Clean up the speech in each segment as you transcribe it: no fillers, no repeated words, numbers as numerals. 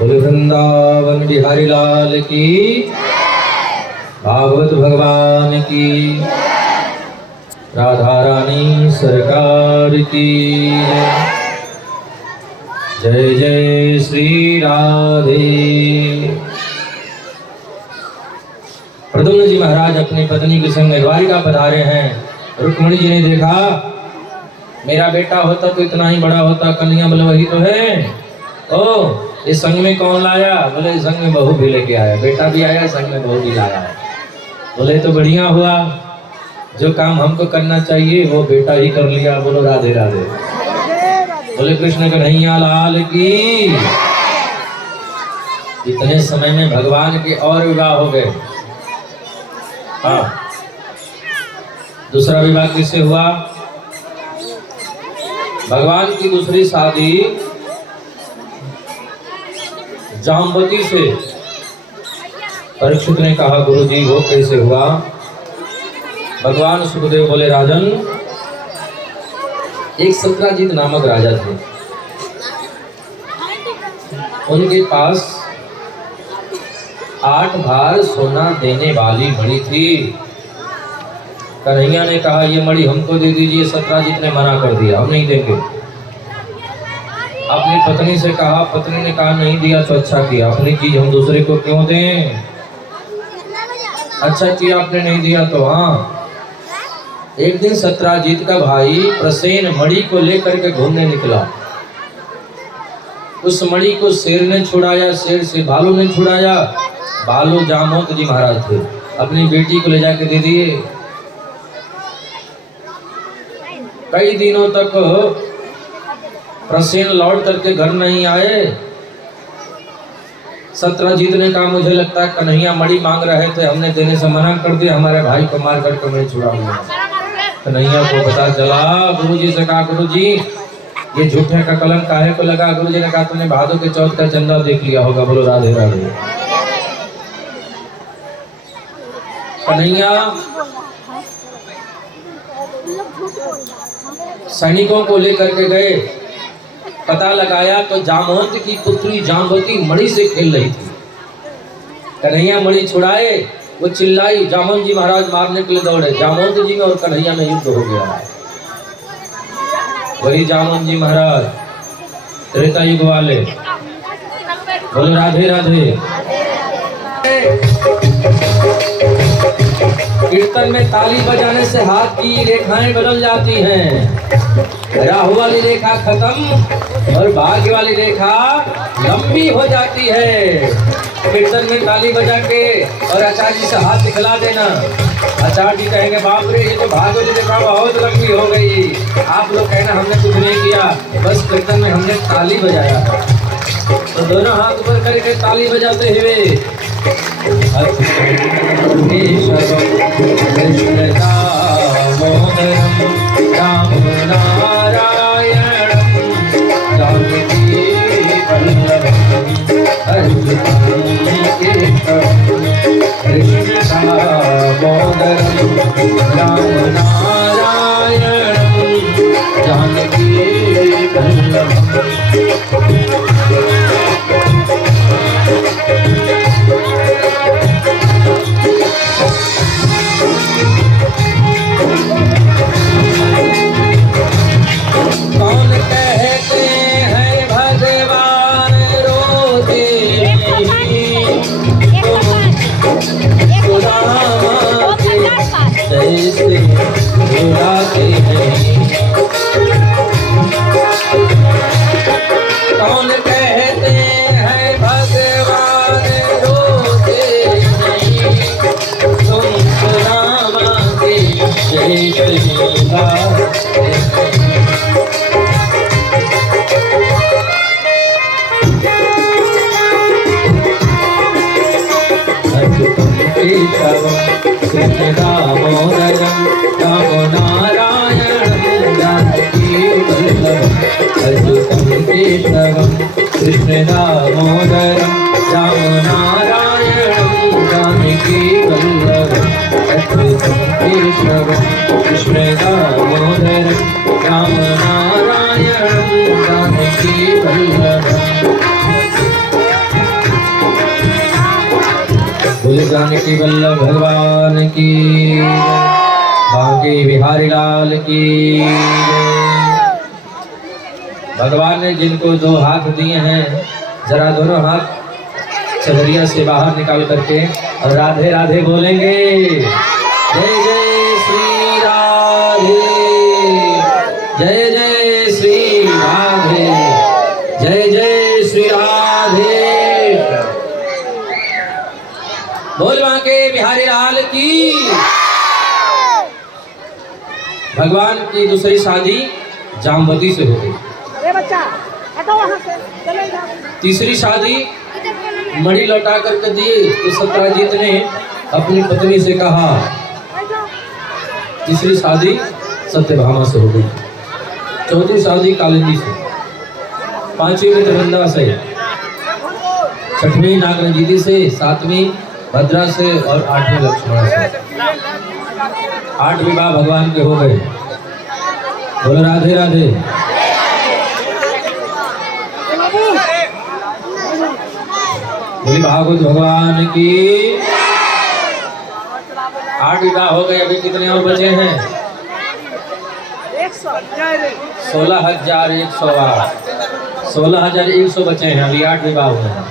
बोले वृंदावन बिहारी लाल की, भागवत भगवान की, राधा रानी सरकार की जय जय श्री राधे। प्रद्युम्न जी महाराज अपनी पत्नी के संग द्वारिका पधारे हैं। रुक्मणी जी ने देखा, मेरा बेटा होता तो इतना ही बड़ा होता, कन्हैया बोले वही तो है। ओ इस संग में कौन लाया? बोले इस संग में बहू भी लेके आया, बेटा भी आया, संग में बहू भी लाया। बोले तो बढ़िया हुआ, जो काम हमको करना चाहिए वो बेटा ही कर लिया। बोलो राधे राधे। बोले कृष्ण कन्हैया लाल की। इतने समय में भगवान के और विवाह हो गए। हाँ, दूसरा विवाह किससे हुआ? भगवान की दूसरी शादी जाम्बवती से। परीक्षित ने कहा गुरुजी वो कैसे हुआ? भगवान सुखदेव बोले राजन, एक सत्राजित नामक राजा थे, उनके पास 8 भार सोना देने वाली मणि थी। कन्हैया ने कहा ये मणि हमको दे दीजिए। सत्राजित ने मना कर दिया, हम नहीं देंगे। अपनी पत्नी से कहा, पत्नी ने कहा नहीं दिया तो अच्छा किया, अपनी चीज हम दूसरे को क्यों दें? अच्छा किया आपने नहीं दिया तो। हाँ, एक दिन सत्राजित का भाई प्रसेन मणि को लेकर के घूमने निकला। उस मणि को शेर ने छुड़ाया, शेर से भालू ने छुड़ाया। भालू जामवंत जी महाराज थे, अपनी बेटी को ले जाके दे दिए। कई दिनों तक प्रसेन लौट करके घर नहीं आए। सत्राजित ने कहा मुझे लगता है कन्हैया मणि मांग रहे थे, हमने देने से मना कर दिया, हमारे भाई को मार करके मणि छुड़ा लिया। कन्हैया को पता चला, गुरुजी से कहा गुरुजी ये झूठे का कलंक काहे को लगा? गुरुजी ने कहा तुमने भादों के चौथ का चंदा देख लिया होगा। बोलो राधे राधे। कन्हैया सैनिकों को लेकर के गए, पता लगाया तो जामवंत की पुत्री जाम्बवती मणि से खेल रही थी। कन्हैया मणि छुड़ाए, वो चिल्लाई, जामवंत जी महाराज मारने के लिए दौड़े। जामवंत जी में और कन्हैया में युद्ध हो गया। वही जामवंत जी महाराज त्रेता युग वाले। बोलो राधे राधे। कीर्तन में ताली बजाने से हाथ की रेखाएं बदल जाती हैं। राहु वाली रेखा खत्म और भाग्य वाली रेखा लंबी हो जाती है। कीर्तन में ताली बजा के और आचार्य जी से हाथ दिखला देना। आचार्य जी कहेंगे बाप रे ये तो भाग्य वाली रेखा बहुत लंबी हो गई। आप लोग कहना हमने कुछ नहीं किया, बस कीर्तन में हमने ताली बजाया है। तो दोनों हाथ ऊपर करके ताली बजाते हुए कृष्ण दामोदरम राम नारायणम जानकी वल्लभम अच्युतम केशवम। कृष्ण दामोदरम राम नारायणम जानकी वल्लभम। कौन कहते हैं भगवान रोते जैसे बुलाते हैं। कौन कहते हैं भगवान रोते नहीं, तुम सुनावा के जैसे बुलाते हैं। कृष्ण दामोदरम राम नारायणम जानकी वल्लभम अच्युतम केशवम। कृष्ण दामोदरम राम नारायणम जानकी वल्लभम अच्युतम केशवम। कृष्ण दामोदरम राम नारायणम जानकी वल्लभम। बोले जानकी वल्लभ भगवान की बांके बिहारी लाल की। भगवान ने जिनको दो हाथ दिए हैं, जरा दोनों हाथ चदरिया से बाहर निकाल करके और राधे राधे बोलेंगे। जय जय श्री राधे, जय जय श्री राधे, जय जय श्री राधे। बोल बांके बिहारी लाल की। भगवान की दूसरी शादी जामवती से हो गई। तीसरी शादी मणि लौटा करके दी तो सत्यजीत ने अपनी पत्नी से कहा। तीसरी शादी सत्यभामा से हो गई। चौथी शादी कालिंदी से, पांचवी मित्रवृंदा से, छठवीं नागरंजीती से, सातवीं भद्रा से और आठवीं लक्ष्मण से। 8 विवाह भगवान के हो गए। बोलो राधे राधे। बोली भागवत भगवान की। 8 विवाह हो गए। अभी कितने और बचे हैं? 16,108। 16,100 बचे हैं। अभी 8 विवाह हुए हैं।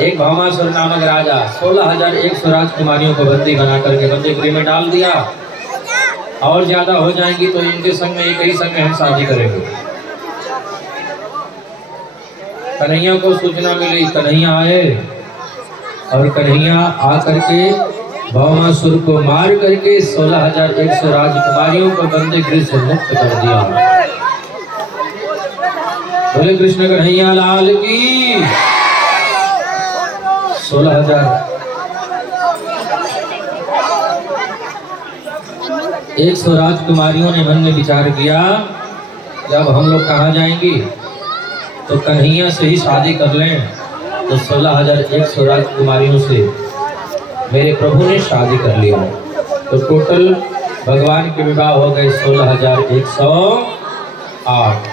एक भामासुर नामक राजा 16,100 राजकुमारियों को बंदी बना करके बंदी गृह में डाल दिया। और ज्यादा हो जाएंगी तो इनके संग में एक ही संग में हम शादी करेंगे। कन्हैया को सूचना मिली, कन्हैया आए और कन्हैया आकर के भामासुर को मार करके 16,100 राजकुमारियों को बंदी गृह से मुक्त कर दिया। बोले कृष्ण कन्हैया लाल की। 16,100 राजकुमारियों ने मन में विचार किया जब हम लोग कहाँ जाएंगी तो कन्हैया से ही शादी कर लें। तो 16,100 राजकुमारियों से मेरे प्रभु ने शादी कर लिया। तो टोटल भगवान के विवाह हो गए 16,108।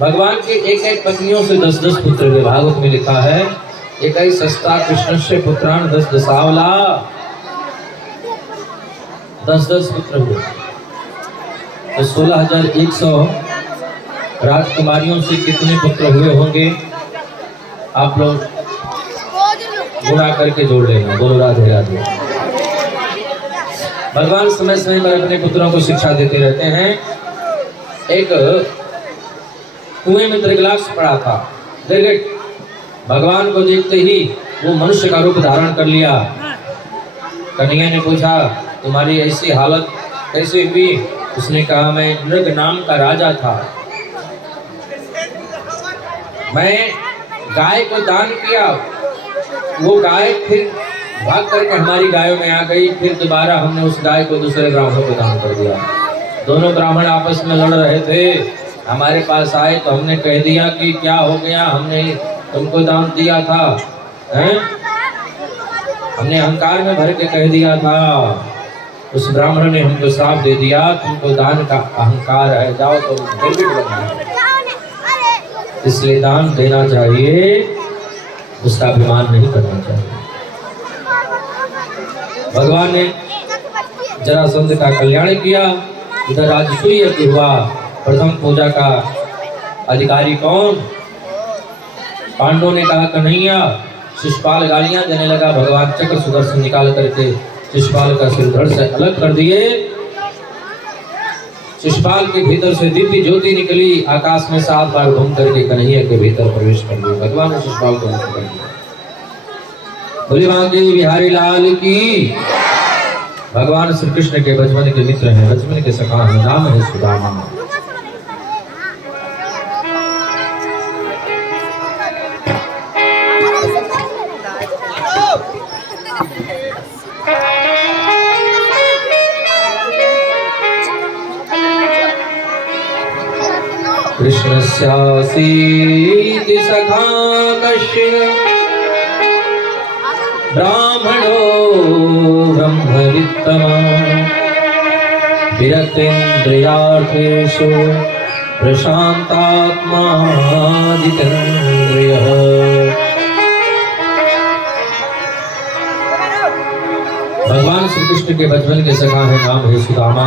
भगवान की एक एक पत्नियों से 10-10 पुत्र हुए। भागवत में लिखा है एक ही सस्ता कृष्ण से पुत्रान 10 दशावला। 10-10 पुत्र हुए। तो 16,100 राजकुमारियों से कितने पुत्र हुए होंगे आप लोग गुणा करके जोड़ लेना। बोलो राधे राधे। भगवान समय समय पर अपने पुत्रों को शिक्षा देते रहते हैं। एक कुएं में त्रिगलाक्ष पड़ा था। भगवान को देखते ही वो मनुष्य का रूप धारण कर लिया। कन्हैया ने पूछा तुम्हारी ऐसी हालत कैसे हुई? उसने कहा मैं नृग नाम का राजा था। मैं गाय को दान किया। वो गाय फिर भाग करके हमारी गायों में आ गई। फिर दोबारा हमने उस गाय को दूसरे ब्राह्मण को दान कर दिया। दोनों ब्राह्मण आपस में लड़ रहे थे। हमारे पास आए तो हमने कह दिया कि क्या हो गया, हमने तुमको दान दिया था, हैं? हमने अहंकार में भर के कह दिया था। उस ब्राह्मण ने हमको श्राप दे दिया तुमको दान का अहंकार है, जाओ तो गिरगिट बना। इसलिए दान देना चाहिए, उसका अभिमान नहीं करना चाहिए। भगवान ने जरासंध का कल्याण किया। इधर राजसूय यज्ञ हुआ। प्रथम पूजा का अधिकारी कौन? पांडवों ने कहा कन्हैया। शिशुपाल गालियां देने लगा। भगवान चक्र सुदर्शन निकाल करके शिशुपाल का सिर धड़ से अलग कर दिए। शिशुपाल के भीतर से दिव्य ज्योति निकली। आकाश में 7 बार घूम करके कन्हैया के भीतर प्रवेश कर लिया। भगवान ने शिशुपाल को मुक्त कर दिया। बोले बांके बिहारी लाल की। भगवान श्री कृष्ण के बचपन के मित्र हैं, बचपन के सखा हैं। नाम है सुदामा। कृष्णस्यासीति सखा कश्चित् ब्राह्मणो ब्रह्मवित्तमा विरक्तेन्द्रियार्थेषु प्रशान्तात्मा जितेन्द्रियः कृष्ण के बचपन के सखा है, नाम है सुदामा।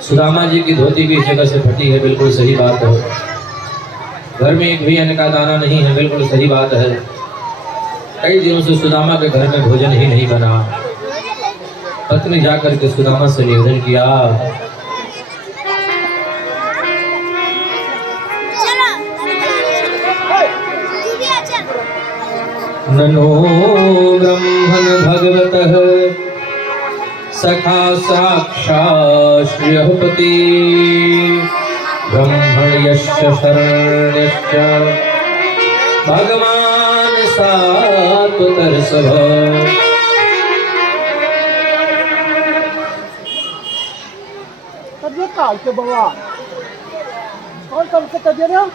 सुदामा जी की धोती भी जगह से फटी है, बिल्कुल सही बात है। घर में एक भी अन्न का दाना नहीं है, बिल्कुल सही बात है। कई दिनों से सुदामा के घर में भोजन ही नहीं बना। पत्नी जाकर के सुदामा से निवेदन किया, ननो ब्रह्मन् भगवतः सखा साक्षात् श्रियःपति ब्रह्मण्यश्च शरण्यश्च भगवान् सात्वतर्षभ। तबियत का हाल के बाबा कौन कब से तबियत है?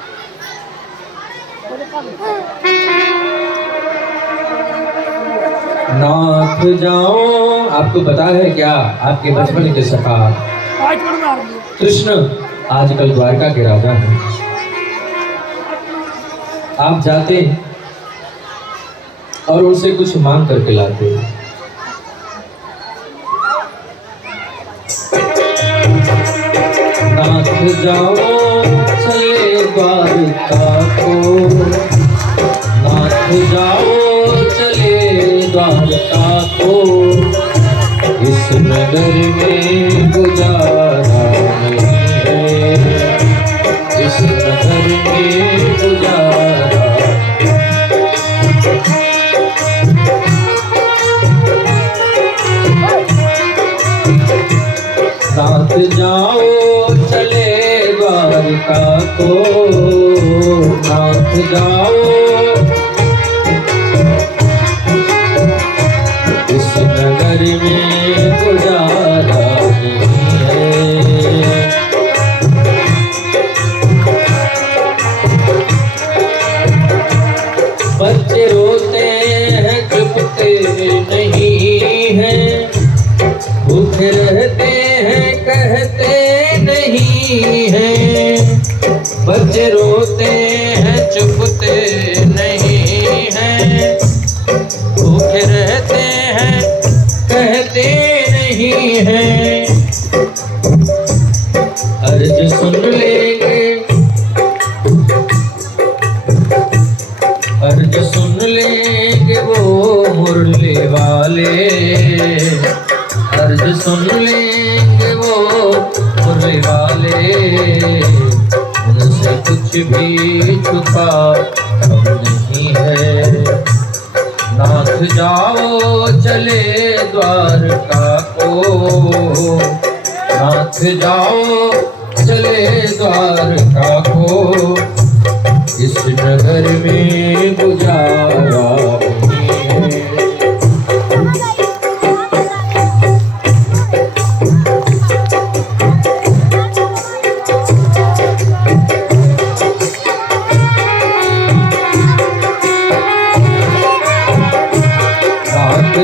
नाथ जाओ, आपको पता है क्या, आपके बचपन के सखा कृष्ण आजकल द्वारका के राजा हैं। आप जाते और उनसे कुछ मांग करके लाते। नाथ जाओ चले द्वारका को, नाथ जाओ चले द्वारका को, इस नगर में गुजारा नहीं है, इस नगर में गुजारा। नाथ जाओ चले द्वारका को, नाथ जाओ इस नगर में गुजारा नहीं है। बच्चे रोते हैं चुपते नहीं हैं, भूखे रहते हैं कहते नहीं हैं। बच्चे रोते हैं चुपते नहीं हैं, भूखे रहते हैं कहते नहीं हैं। अर्ज सुन लेंगे, अर्ज सुन लेंगे वो मुरली वाले, अर्ज सुन लेंगे वो मुरली वाले, उनसे कुछ भी छुपा अब नहीं है। नाथ जाओ चले द्वारका को, नाथ जाओ चले द्वारका को, इस नगर में गुजारा नहीं है।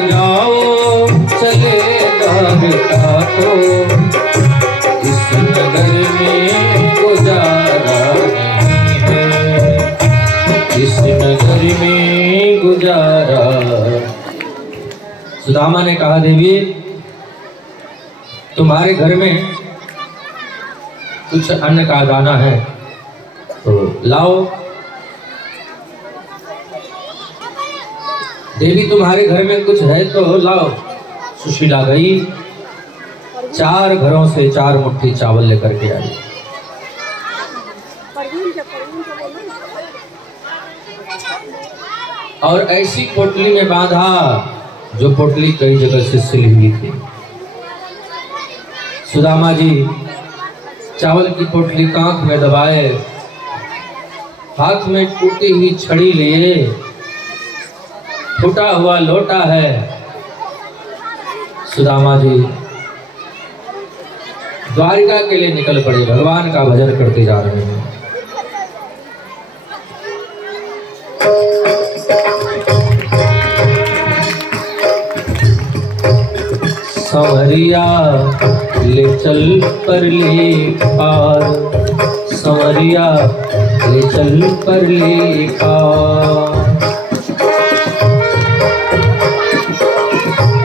जाओ चले द्वारका को, इस नगर में गुजारा नहीं है, इस नगर में गुजारा। सुदामा ने कहा, देवी तुम्हारे घर में कुछ अन्न का दाना है तो लाओ। देवी तुम्हारे घर में कुछ है तो लाओ। सुशीला गई, 4 घरों से 4 मुट्ठी चावल लेकर के आई। और ऐसी पोटली में बांधा जो पोटली कई जगह से सिली हुई थी। सुदामा जी चावल की पोटली कांख में दबाए, हाथ में टूटी हुई छड़ी लिए, फूटा हुआ लोटा है। सुदामा जी द्वारिका के लिए निकल पड़े, भगवान का भजन करते जा रहे हैं। संवरिया ले चल परली पार, संवरिया ले चल परली पार।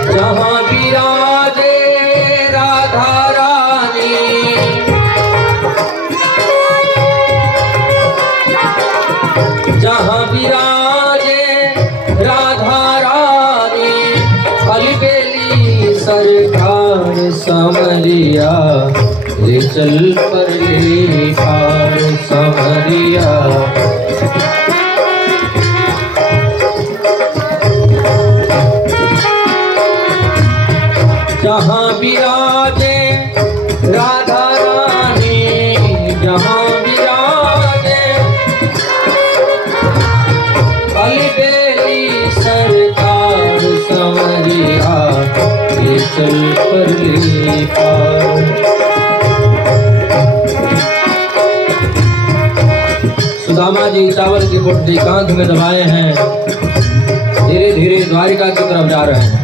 जहाँ समरिया ले चल परली पार समरिया। जहाँ विराजे राधा रानी, जहाँ विराजे अलबेली सरकार समरिया ले चल परली पार। सुदामा जी चावल की पोटली कांध में दबाए हैं, धीरे धीरे द्वारिका की तरफ जा रहे हैं।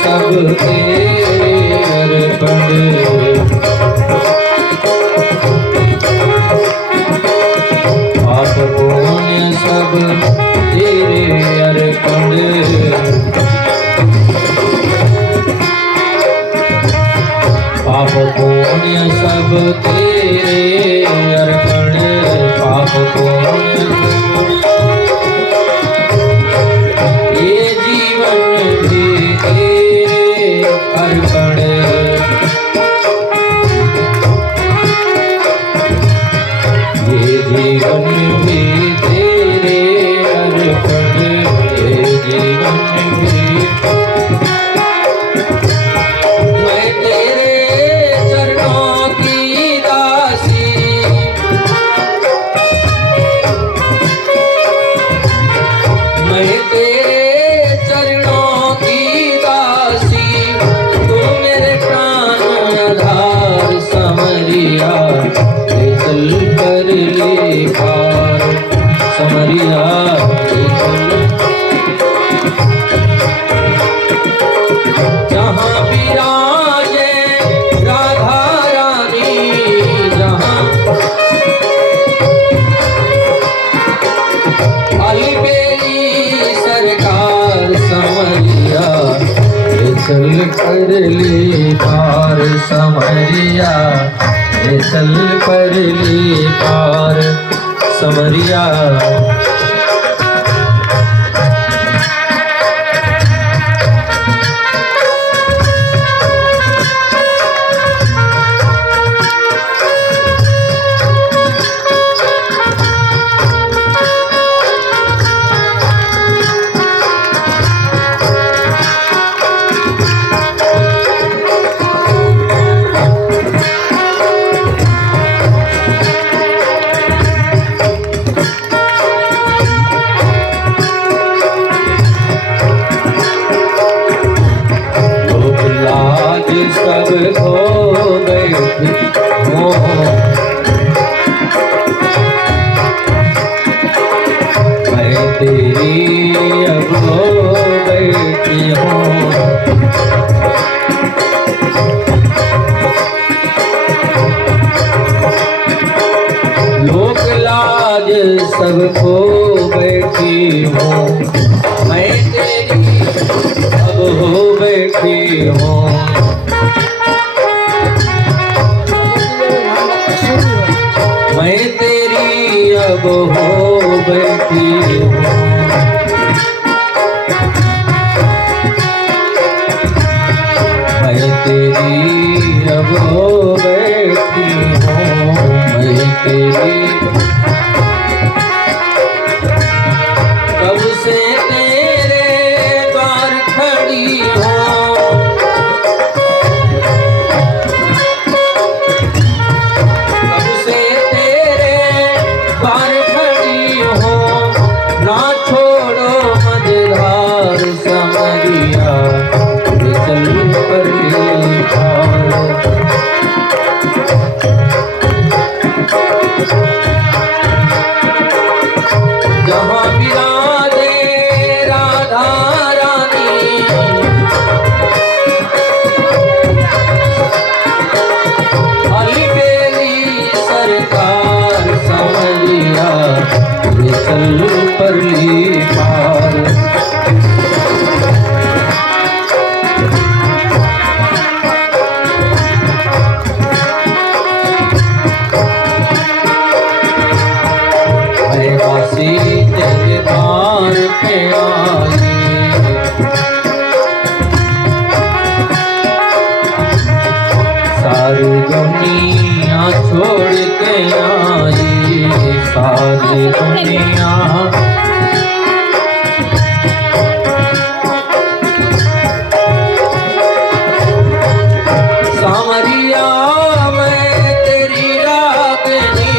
सब तेरे अर्पण, पाप पुण्य सब तेरे अर्पण। पाप पुण्य सब तेरे अर्पण, पाप पुण्य ये जीवन भी तेरे अर्पण। ये जीवन भी तेरे अर्पण, ये जीवन भी मैं तेरे चरणों की दासी, मैं तेरे चरणों की दासी, तू मेरे प्राण आधार समरिया ले चल परली पार समरिया ले चल। जहाँ विराजे राधा रानी, जहाँ अलबेली सरकार समरिया ले चल परली पार समरिया ले चल परली पार समरिया। सब खो गए मोह, मैं तेरी अब हो बैठी हूँ। लोक लाज सब खो बैठी हूँ, मैं तेरी अब हो बैठी हूँ। मैं तेरी अब हो बैठी हूँ। मैं तेरी अब हो बैठी हूँ। मैं तेरी कब से तेरे द्वार खड़ी हूँ, कब से तेरे द्वार खड़ी हूँ। ना छोड़ो मझधार समरिया ले चल परली पार। जहाँ विराजे राधा रानी, अलबेली सरकार समरिया ले चल परली पार। द्वार पे आई। सारी दुनिया छोड़ के आई, सारी दुनिया सामरिया मैं तेरी रागनी,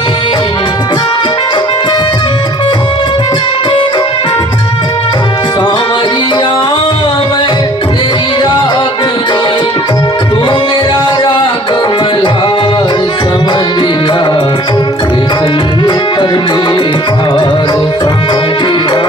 सामरिया मैं तेरी रागनी, तू मेरा राग मल्हार समरिया, चल कर ले पार समरिया।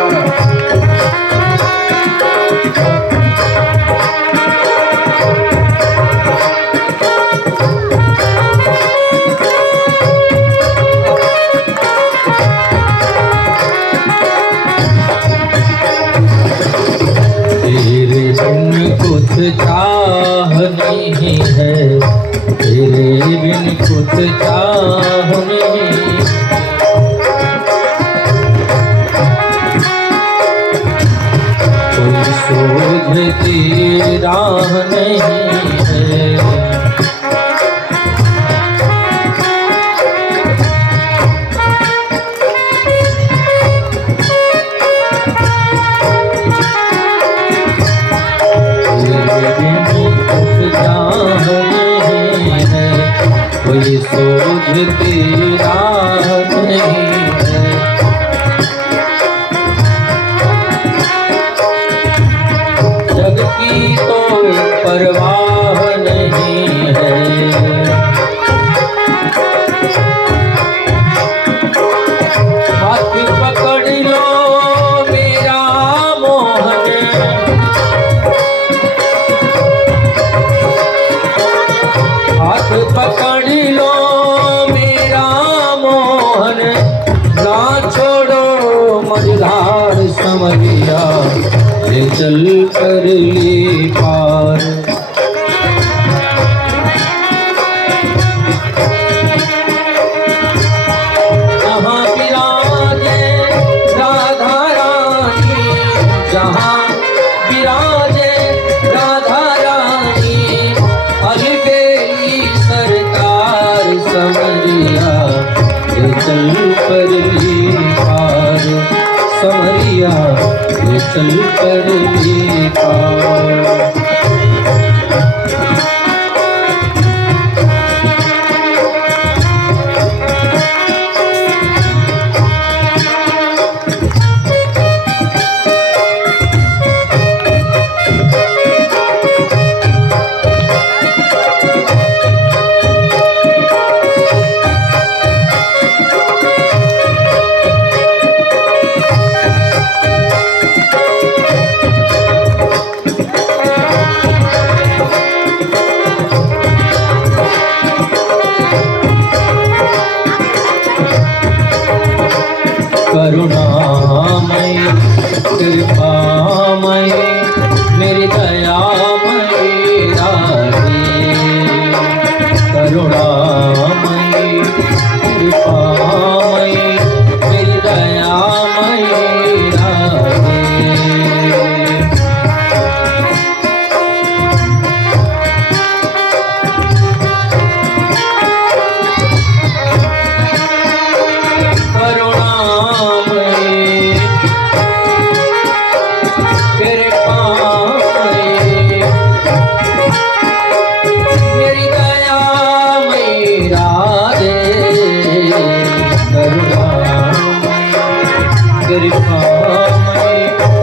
तेरे बिन कुछ चाह नहीं है, तेरे बिन कुछ चाह नहीं, कोई सूझती राह नहीं है। कोई सूझती राह नहीं है। जग की तो परवाह नहीं है, हाथ पकड़ लो मेरा मोहन, हाथ पकड़ लो मेरा मोहन, ना छोड़ो मझधार समरिया, ये चल कर ले पार। जहाँ विराजे राधा रानी, जहाँ विराजे राधा रानी, अलबेली सरकार समरिया, ये चल कर ले पार समरिया, ये चल कर ले पार। करुणामय कृपामय मेरी दयामय राधे, करुणामय कृपामय मेरी दयामय राधे।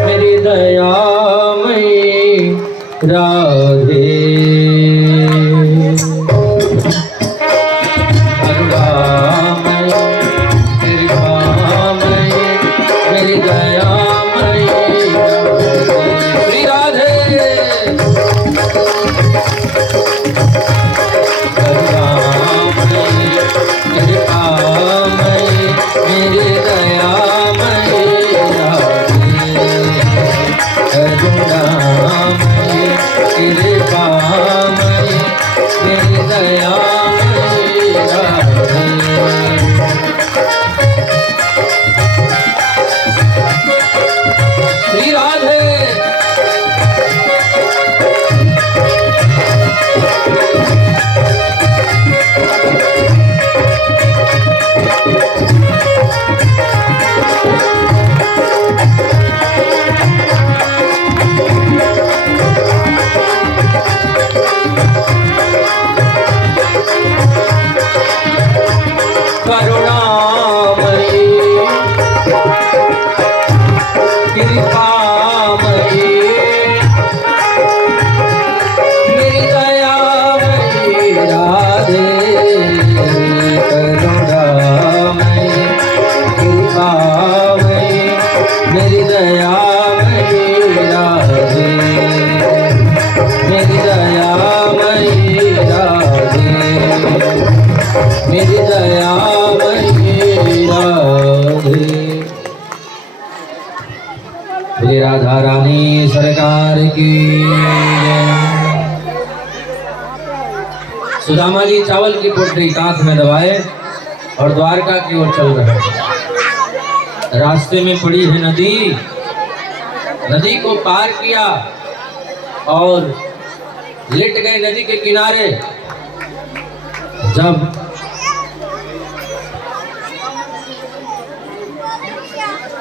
मेरी दयामय राधे, करुणामय कृपामय मेरी दयामय श्री राधे। करुणामय कृपामय मेरी दयामय राधे, करुणामय श्री राधे। करुणामयी कृपामयी मेरी दयामयी राधे। करुणामयी कृपामयी मेरी दयामयी राधे। मेरी दयामयी राधे। मेरी दयामयी राधे। बोले राधा रानी सरकार की जय। सुदामा जी चावल की पोटली कांख में दबाए और द्वारका की ओर चल रहे हैं। रास्ते में पड़ी है नदी। नदी को पार किया और लेट गए नदी के किनारे। जब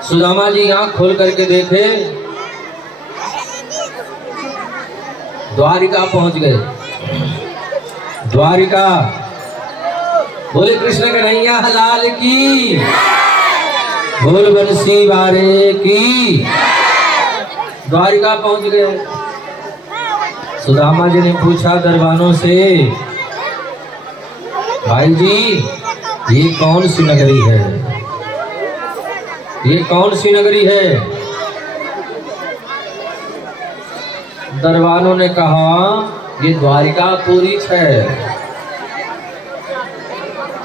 सुदामा जी आंख खोल करके देखे, द्वारिका पहुंच गए। द्वारिका। बोले कृष्ण कन्हैया लाल की। बोल बंसी वारे की। द्वारिका पहुंच गए। सुदामा जी ने पूछा दरबानों से, भाई जी ये कौन सी नगरी है? ये कौन सी नगरी है? दरबानों ने कहा ये द्वारिकापुरी है।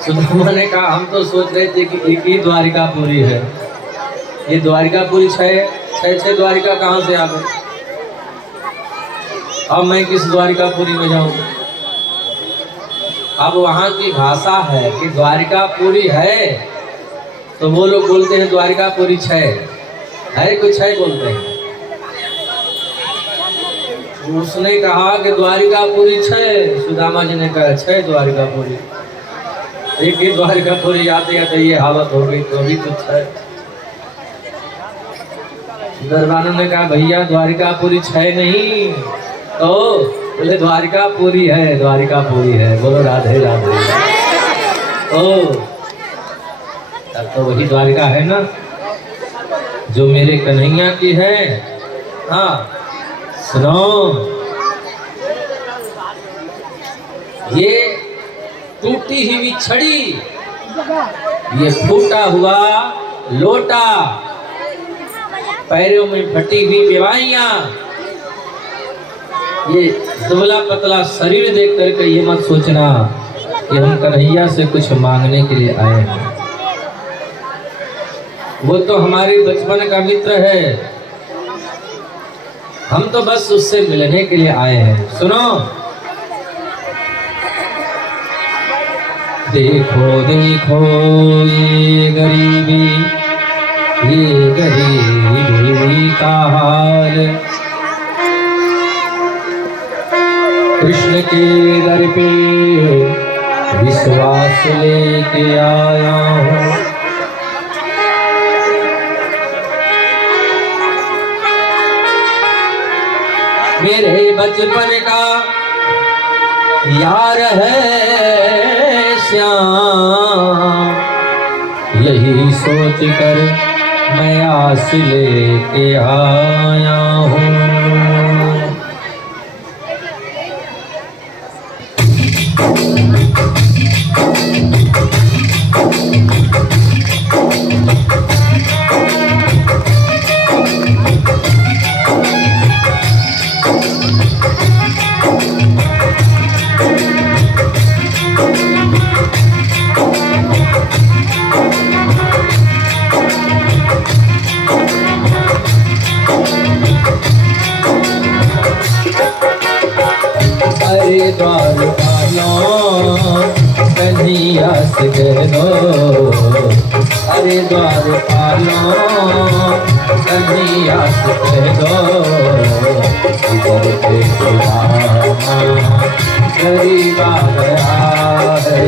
सुदामा ने कहा हम तो सोच रहे थे कि एक ही द्वारिकापुरी है। ये द्वारिकापुरी छह द्वारिका कहाँ से आ गए? अब मैं किस द्वारिकापुरी में जाऊं? अब वहां की भाषा है कि द्वारिकापुरी है तो वो लोग बोलते हैं द्वारिकापुरी है कुछ है बोलते हैं। उसने कहा कि द्वारिकापुरी सुदामा जी ने कहा द्वारिकापुरी। एक ही द्वारिकापुरी आते आते ये हालत हो गई तो भी कुछ है। दरबानों ने कहा भैया द्वारिकापुरी नहीं तो बोले द्वारिकापुरी है। द्वारिकापुरी है। बोलो राधे राधे। ओ अब तो वही द्वारिका है ना जो मेरे कन्हैया की है। हाँ सुनो, ये टूटी हुई छड़ी, ये फूटा हुआ लोटा, पैरों में फटी हुई बेवाइयां, ये दुबला पतला शरीर देख करके ये मत सोचना कि हम कन्हैया से कुछ मांगने के लिए आए हैं। वो तो हमारे बचपन का मित्र है। हम तो बस उससे मिलने के लिए आए हैं। सुनो, देखो देखो ये गरीबी का हाल। कृष्ण के दर पे विश्वास लेके आया हूँ। मेरे बचपन का यार है श्याम, यही सोच कर मैं आस लेके आया हूँ। अरे द्वारपालों कन्हैया से कह दो, अरे द्वारपालों कन्हैया से कह दो इधर देखो रामा गरीब आ गया है।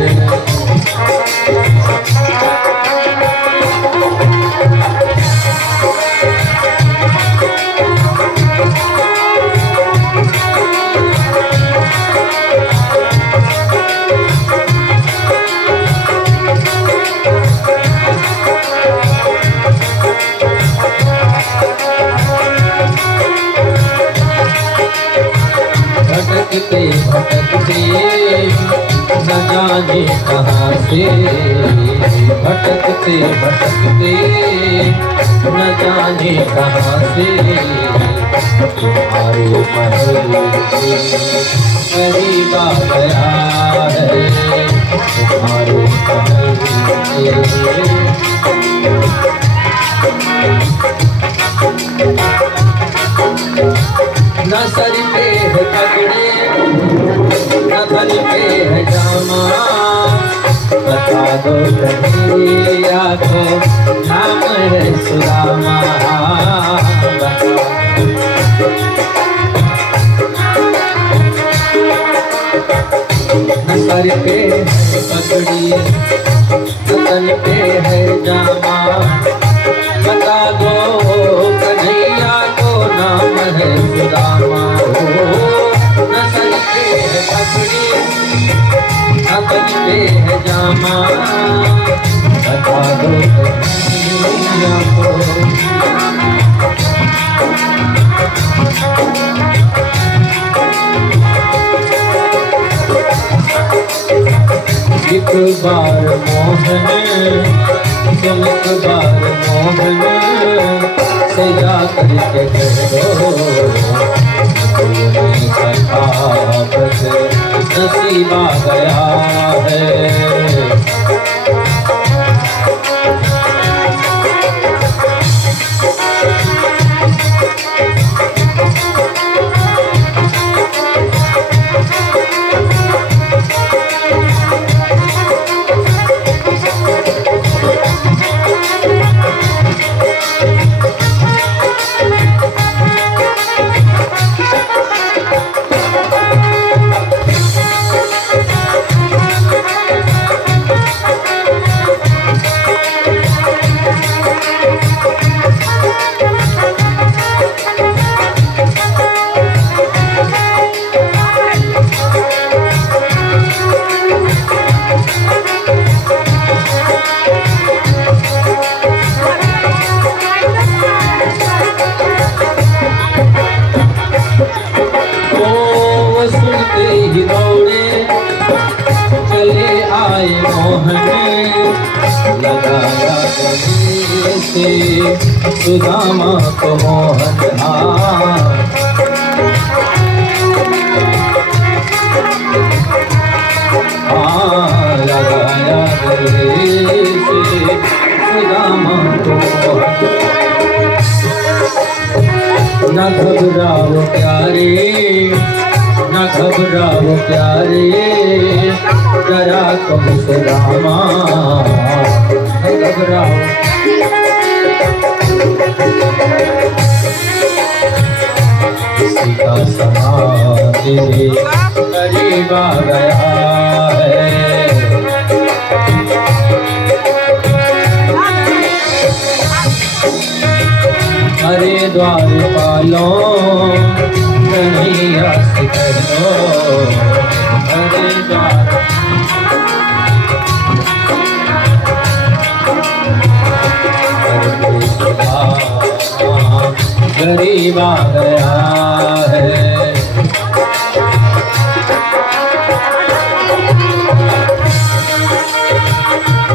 भटकते भटकते न जाने कहाँ से, भटकते भटकते न जाने कहाँ से, तुम्हारे महल करीब आ गया है, तुम्हारे महल न सर पे है पगड़े न धन पे है जामा, बता दो कन्हैया को नाम है सुदामा। न सर पे है पगड़ी न धन पे है जामा, बता दो कन्हैया को नाम है सुदामा। न सर पे है पगड़ी न धन पे है जामा, बता दो कन्हैया को। एक बार मोहन तुम एक बार मोहन से जा करके कह दो सखावत नसीब आ गया है। लगाया गले से सुदामा को मोहन लगाया गले से सुदामा को न घबराओ प्यारे न घबराओ प्यारे जरा तुम सुदामा न घबराओ। किसी का समा तेरे करीब आ गया है। अरे द्वारपालों कन्हैया से कह दो अरे द्वार गरीब आ गया है।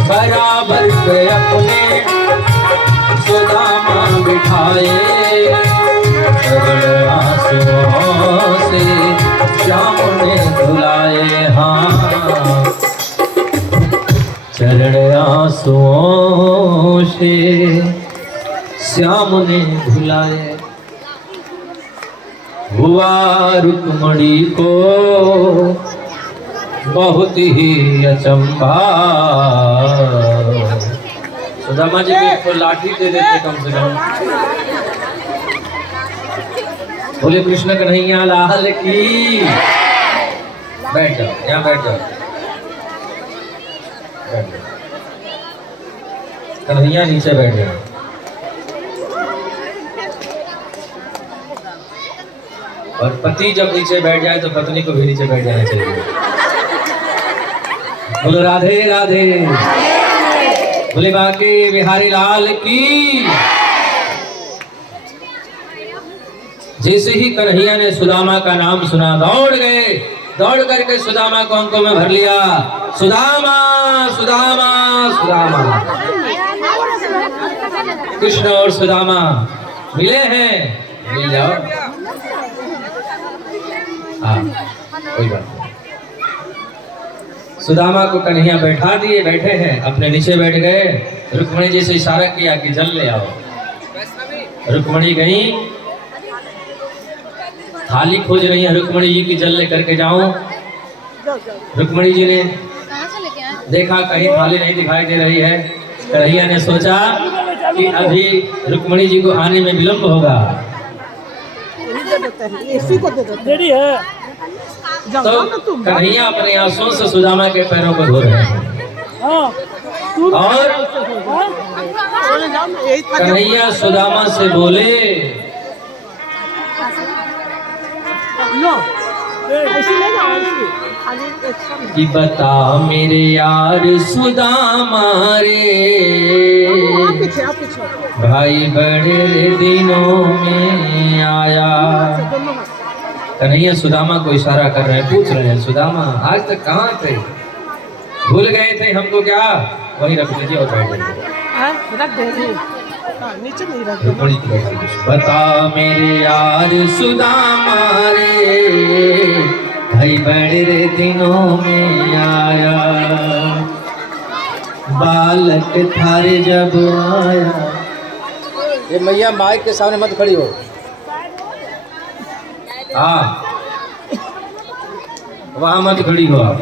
बराबर पे अपने सुदामा बिठाए आंसुओं से श्याम ने धुलाए। हाँ चरण आंसुओं से श्याम ने धुलाए। हुआ रुक्मणी को बहुत ही अचंभा सुदामा जी को लाठी दे देते कम से कम। बोले कृष्ण कन्हैया लाल की। बैठ जाओ, यहाँ बैठ जाओ, बैठ जाओ। कन्हैया नीचे बैठ जाओ। और पति जब नीचे बैठ जाए तो पत्नी को भी नीचे बैठ जाना चाहिए। बोलो राधे राधे। बोले बाके बिहारी लाल की। जैसे ही कन्हैया ने सुदामा का नाम सुना, दौड़ गए, दौड़ करके सुदामा को अंकों में भर लिया। सुदामा सुदामा सुदामा। कृष्ण और सुदामा मिले हैं, मिल जाओ। हाँ, कोई बात नहीं। सुदामा को कन्हैया बैठा दिए, बैठे हैं, अपने नीचे बैठ गए। रुक्मणी जी से इशारा किया कि जल ले आओ। रुक्मणी गई, थाली खोज रही है रुक्मणी जी की, जल लेकर के जाऊं। रुक्मणी जी ने देखा कहीं थाली नहीं दिखाई दे रही है। कन्हैया ने सोचा कि अभी रुक्मणी जी को आने में विलंब होगा, तो कन्हैया अपने आंसुओं से सुदामा के पैरों को धो रहे हैं। और कन्हैया सुदामा से बोले कि बता मेरे यार सुदामा रे, भाई बड़े दिनों में आया। कन्हैया सुदामा को इशारा कर रहे हैं, पूछ रहे हैं, सुदामा आज तक कहाँ थे? भूल गए थे हमको क्या? वहीं रख दीजिए और बैठ जाइए। नीचे नहीं रख। बता मेरे यार सुदामा रे, भाई बड़े दिनों में आया। बालक थारे जब आया। ये मैया माइक के सामने मत खड़ी हो। हाँ, वहाँ मत खड़ी हो आप।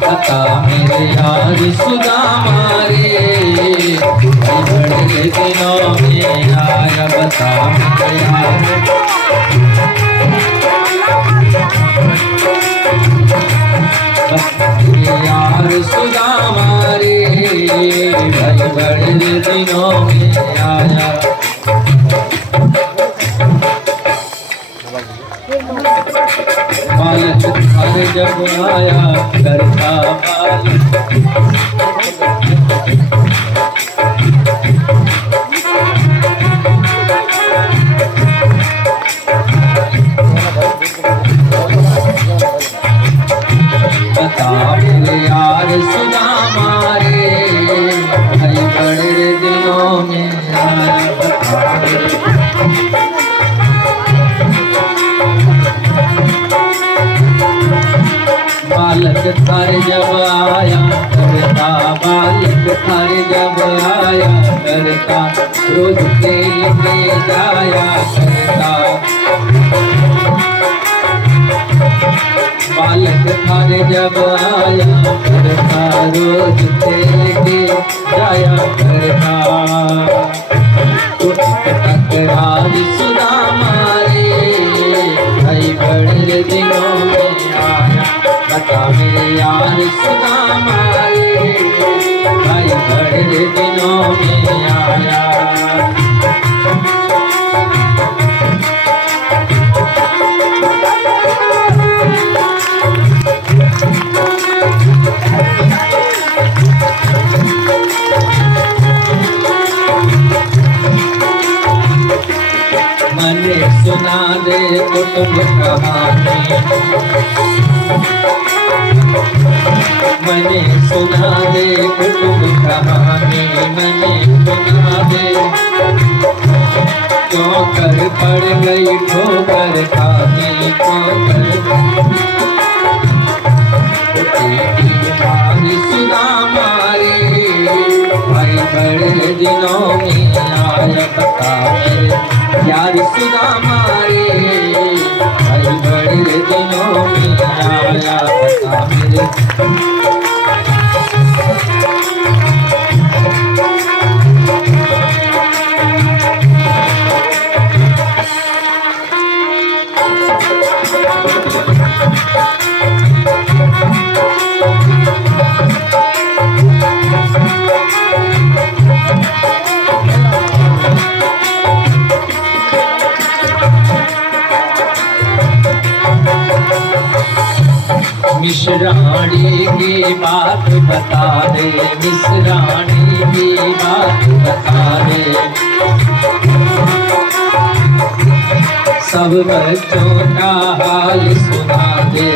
बता मेरे यार सुदामा रे, बड़े दिनों में आया। बता मेरे यार सुदामा रे, भाई बड़े दिनों में आया। बालक थारे जब आया, करता बालक। बता मेरे यार सुदामा रे, भाई बड़े दिनों में आया। बता बालक थारे जब आया करता, बालक थारे जब आया करता, रोज तेल में जाया करता। बालक थारे जब आया करता, रोज तेल के जाया करता। तकरार सुदामा रे, भाई बड़े दिनों में आया। बता मेरे यार सुदामा रे, भाई बड़े दिनों में आया। मने सुना दे कुटुंब कहानी, मने सुना दे कुटुंब कहानी। मने सुना दे क्यों कर पड़ गई ठोकर खानी। क्यों कर सुदामा रे, भाई बड़े दिनों में आया। बता मेरे यार सुदामा रे, भाई बड़े दिनों में आया पता मेरे। मिश्राणी की बात बता दे, मिश्राणी की बात बता दे, सब बच्चों का हाल सुना दे,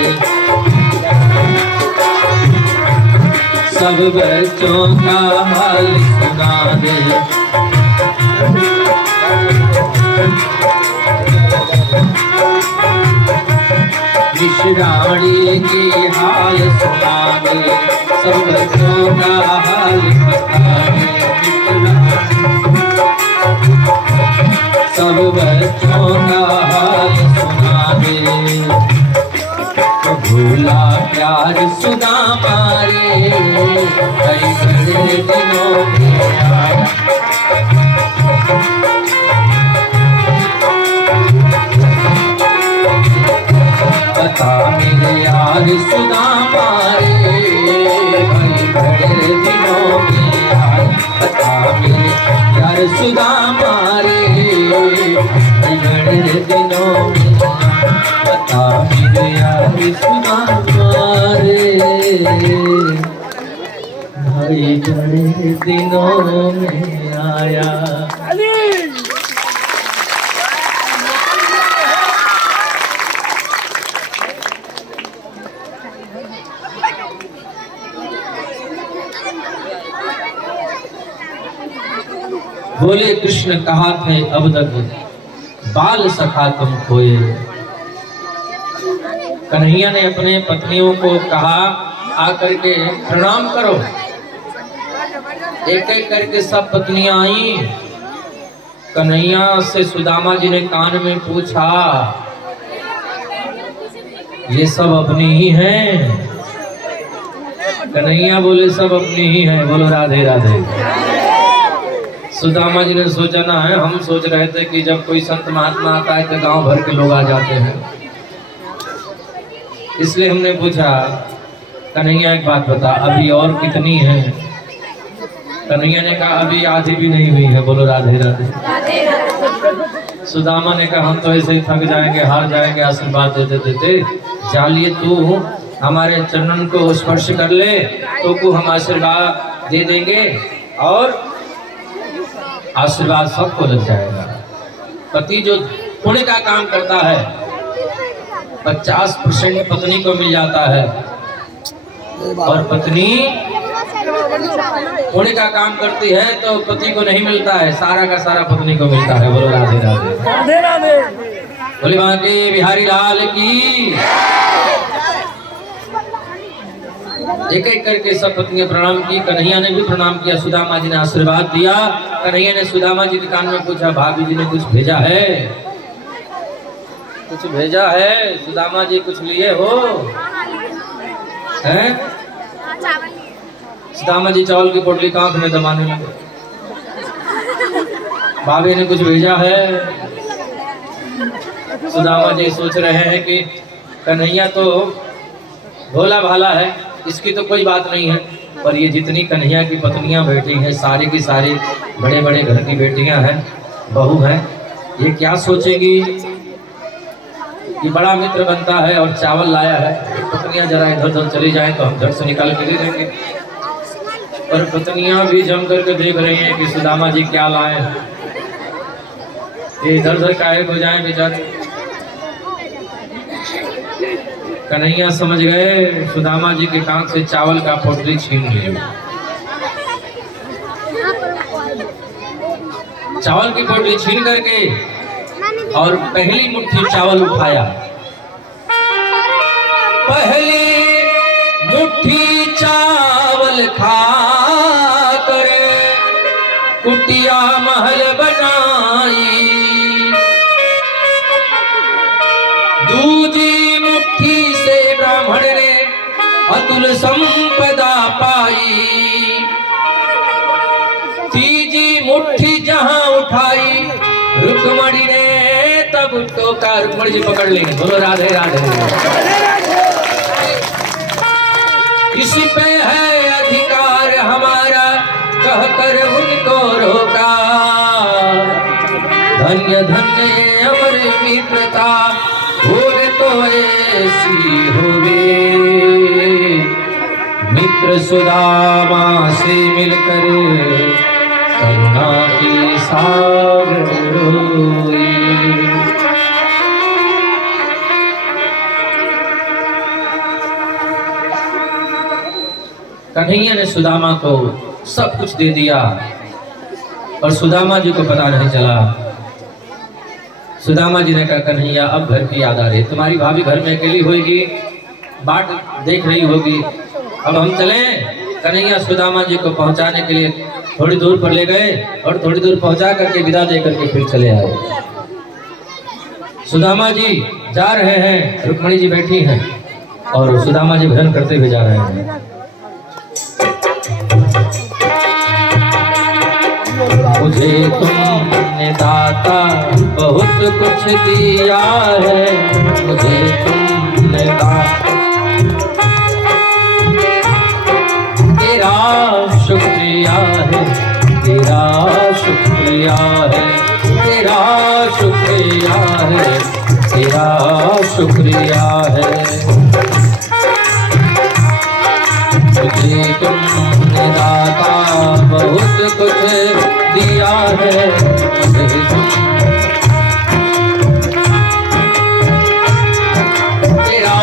सब बच्चों का हाल सुना दे। मिश्राणी की हाल सुना दे, सब बच्चों का हाल बता दे, सब बच्चों का हाल सुना दे। तो भूला प्यार सुदामा रे, कई बड़े दिनों में आया। बता मेरे यार सुदामा रे, कई बड़े दिनों में आया। बता मेरे यार सुदामा रे, कई बड़े दिनों में आया। बता मेरे यार सुदामा रे, कई बड़े दिनों में आया। बोले कृष्ण कहा थे अब तक बाल सखा तुम खोए। कन्हैया ने अपने पत्नियों को कहा आकर के प्रणाम करो। एक एक करके सब पत्नियां आई। कन्हैया से सुदामा जी ने कान में पूछा, ये सब अपनी ही हैं? कन्हैया बोले सब अपनी ही हैं। बोलो राधे राधे। सुदामा जी ने सोचा ना है, हम सोच रहे थे कि जब कोई संत महात्मा आता है तो गांव भर के लोग आ जाते हैं, इसलिए हमने पूछा कन्हैया एक बात बता अभी और कितनी है? कन्हैया ने कहा अभी आधी भी नहीं हुई है। बोलो राधे राधे। सुदामा ने कहा हम तो ऐसे ही थक जाएंगे, हार जाएंगे, आशीर्वाद देते देते। जालिए तू हमारे चरणन को स्पर्श कर ले तो को हम आशीर्वाद दे देंगे और आशीर्वाद सबको लग जाएगा। पति जो पुण्य का काम करता है 50% पत्नी को मिल जाता है और पत्नी पुण्य का काम करती है तो पति को नहीं मिलता है, सारा का सारा पत्नी को मिलता है। बोलो राधे राधे। राधे राधे। बोले बांके बिहारी लाल की। एक एक करके सब पत्नियां प्रणाम की। कन्हैया ने भी प्रणाम किया। सुदामा जी ने आशीर्वाद दिया। कन्हैया ने सुदामा जी के कान में पूछा भाभी जी ने कुछ भेजा है? कुछ भेजा है? सुदामा जी कुछ लिए हो? हैं? सुदामा जी चावल की पोटली कांख में दबाने लगे। भाभी ने कुछ भेजा है? सुदामा जी सोच रहे हैं कि कन्हैया तो भोला भाला है, इसकी तो कोई बात नहीं है, पर ये जितनी कन्हैया की पत्नियां बैठी हैं सारी की सारी बड़े बड़े घर की बेटियां हैं, बहू हैं, ये क्या सोचेगी कि बड़ा मित्र बनता है और चावल लाया है, पत्नियां जरा इधर उधर चली जाएं तो हम झट से निकाल के दे देंगे। पर पत्नियां भी जम करके देख रही हैं कि सुदामा जी क्या लाए हैं, ये इधर उधर काहे हो जाए बेचारे। कन्हैया समझ गए सुदामा जी के कान से चावल का पोटली छीन ली। चावल की पोटली छीन करके और पहली मुट्ठी चावल उठाया। पहली मुट्ठी चावल खा कर कुटिया महल बनाई। दूजी कुल संपदा पाई, तीजी मुट्ठी जहां उठाई, रुक्मणी ने तब टोका। रुक्मणी जी पकड़ लेंगे, बोलो राधे राधे। इसी पे है अधिकार हमारा, कहकर उनको रोका। धन्य धन्य अमर मित्रता, होवे तो ऐसी होवे। मित्र सुदामा से मिलकर करुणा की सागर रोए। कन्हैया ने सुदामा को सब कुछ दे दिया और सुदामा जी को पता नहीं चला। सुदामा जी ने कहा, कन्हैया अब घर की याद आ रही, तुम्हारी भाभी घर में अकेली होगी, बाट देख रही होगी, अब हम चलें। कन्हैया सुदामा जी को पहुंचाने के लिए थोड़ी दूर पर ले गए और थोड़ी दूर पहुंचा करके विदा दे करके फिर चले आए। सुदामा जी जा रहे हैं, रुक्मणी जी बैठी हैं और सुदामा जी भजन करते हुए जा रहे हैं। मुझे तुमने दाता बहुत कुछ दिया है, मुझे तुमने दाता, तेरा शुक्रिया है, तेरा शुक्रिया है, तेरा शुक्रिया है, तेरा शुक्रिया है। मुझे तुमने दाता बहुत कुछ दिया है, मुझे तेरा